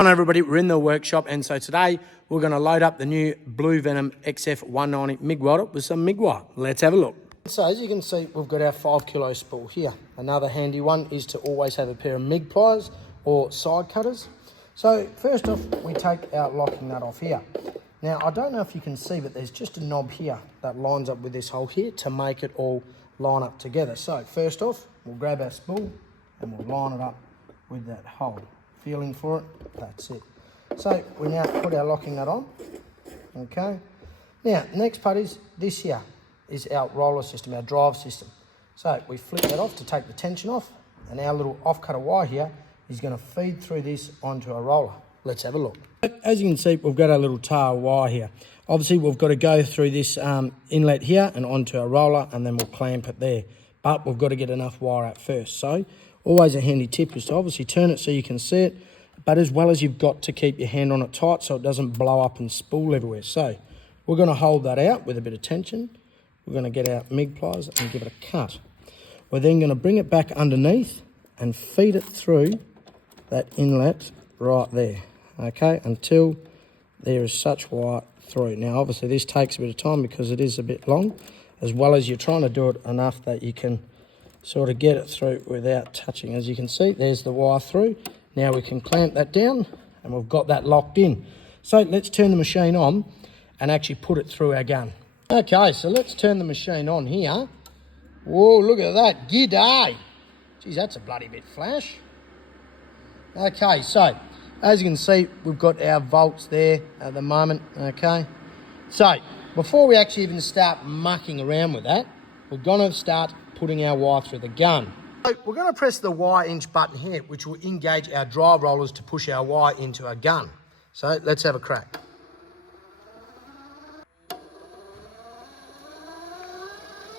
On everybody, we're in the workshop, and so today we're going to load up the new Blue Venom XF190 MIG welder with some MIG wire. Let's have a look. So as you can see, we've got our 5 kilo spool here. Another handy one is to always have a pair of MIG pliers or side cutters. So first off, we take our locking nut off here. Now I don't know if you can see, but there's just a knob here that lines up with this hole here to make it all line up together. So first off, we'll grab our spool and we'll line it up with that hole. Feeling for it, that's it. So we now put our locking nut on, okay. Now, next part is this here is our roller system, our drive system. So we flip that off to take the tension off, and our little off-cutter wire here is going to feed through this onto a roller. Let's have a look. As you can see, we've got our little tail wire here. Obviously, we've got to go through this inlet here and onto a roller, and then we'll clamp it there. But we've got to get enough wire out first. So always a handy tip is to obviously turn it so you can see it, but as well as you've got to keep your hand on it tight so it doesn't blow up and spool everywhere. So we're going to hold that out with a bit of tension. We're going to get our MIG pliers and give it a cut. We're then going to bring it back underneath and feed it through that inlet right there, okay, until there is such wire through. Now obviously this takes a bit of time because it is a bit long, as well as you're trying to do it enough that you can sort of get it through without touching. As you can see, there's the wire through. Now we can clamp that down and we've got that locked in. So let's turn the machine on and actually put it through our gun. Okay, so let's turn the machine on here. Whoa, look at that, g'day. Geez, that's a bloody bit flash. Okay, so as you can see, we've got our volts there at the moment, okay. So before we actually even start mucking around with that, we're gonna start putting our wire through the gun. So we're going to press the wire inch button here, which will engage our drive rollers to push our wire into our gun. So let's have a crack.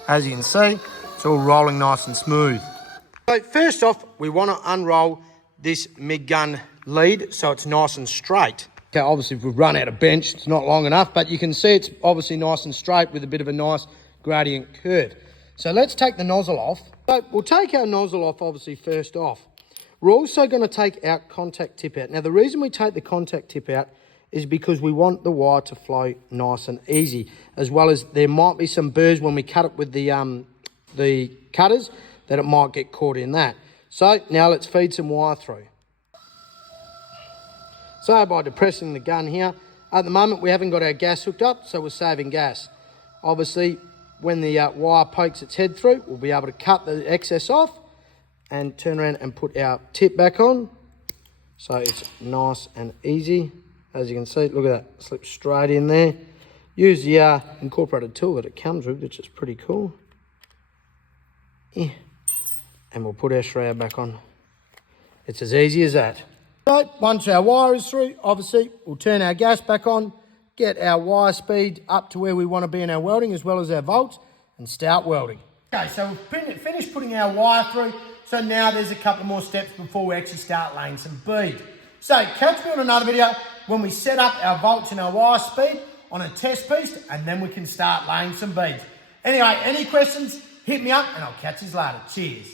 As you can see, it's all rolling nice and smooth. So first off, we want to unroll this MIG gun lead so it's nice and straight. Okay, obviously if we've run out of bench, it's not long enough, but you can see it's obviously nice and straight with a bit of a nice gradient curve. So let's take the nozzle off. So we'll take our nozzle off obviously first off. We're also going to take our contact tip out. Now the reason we take the contact tip out is because we want the wire to flow nice and easy, as well as there might be some burrs when we cut it with the cutters that it might get caught in that. So now let's feed some wire through. So by depressing the gun here, at the moment we haven't got our gas hooked up, so we're saving gas. Obviously, when the wire pokes its head through, we'll be able to cut the excess off and turn around and put our tip back on. So it's nice and easy. As you can see, look at that, slips straight in there. Use the incorporated tool that it comes with, which is pretty cool. Yeah. And we'll put our shroud back on. It's as easy as that. Right, once our wire is through, obviously, we'll turn our gas back on, get our wire speed up to where we want to be in our welding, as well as our volts, and start welding. Okay, so we've finished putting our wire through, so now there's a couple more steps before we actually start laying some bead. So catch me on another video when we set up our volts and our wire speed on a test piece, and then we can start laying some beads. Anyway, any questions, hit me up and I'll catch you later. Cheers.